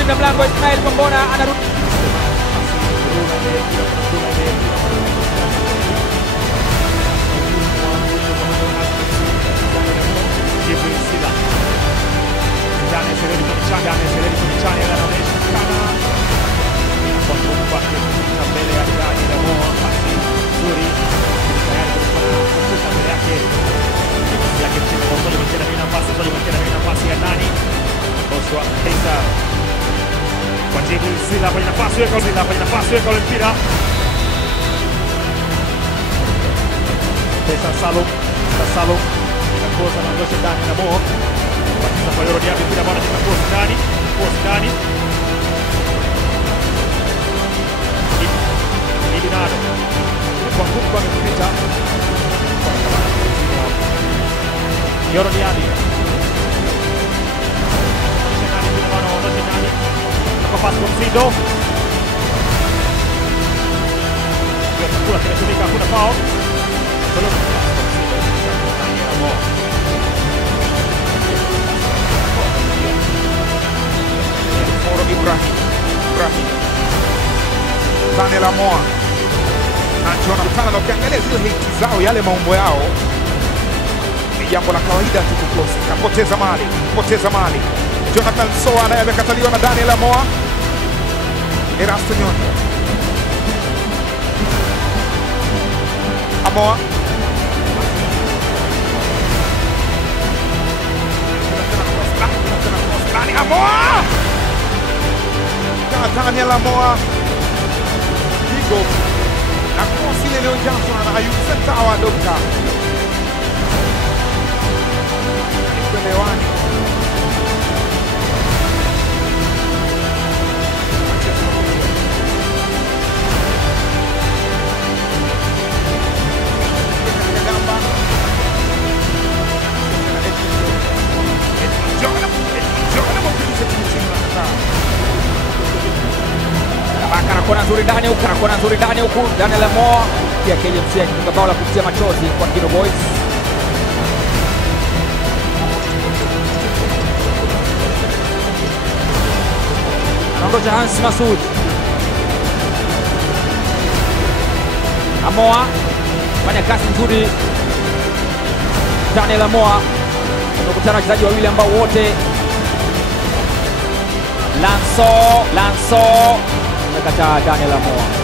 mlinda mlango Ismail Kombona anarudi. Weka ule mpira Pesa Salum inakosa na ndosha ndani na Mo Batista kwa Yoro Diaby mpira bwana inakosa ndani Ibinado kwa nguvu amepita Yoro Diaby ndosha ndani kwa pasi kwa Mzindo Kula kinatumika hakuna foul. Ibrahim Daniel Amoa anakutana na ukiangalia zile hiti zao, yale maumbo yao ni jambo la kawaida tu kukosa. Poteza mali Jonathan Soa naye amekataliwa na Daniel Amoa. Erasto Nyoni Amoa Amoa Daniel Amoa Digo na kosi ile Leo Johnson na Ayub Sentawa Dokta Kwelewani Kona nzuri ndani huku Daniel Amoa pia KMC akifunga bao la kutia machozi kwa Kino Boys. Anaondosha Hans Masud. Amoa fanya kazi nzuri. Daniel Amoa anakutana wachezaji wawili ambao wote Lanso amekataa Daniel Amoa.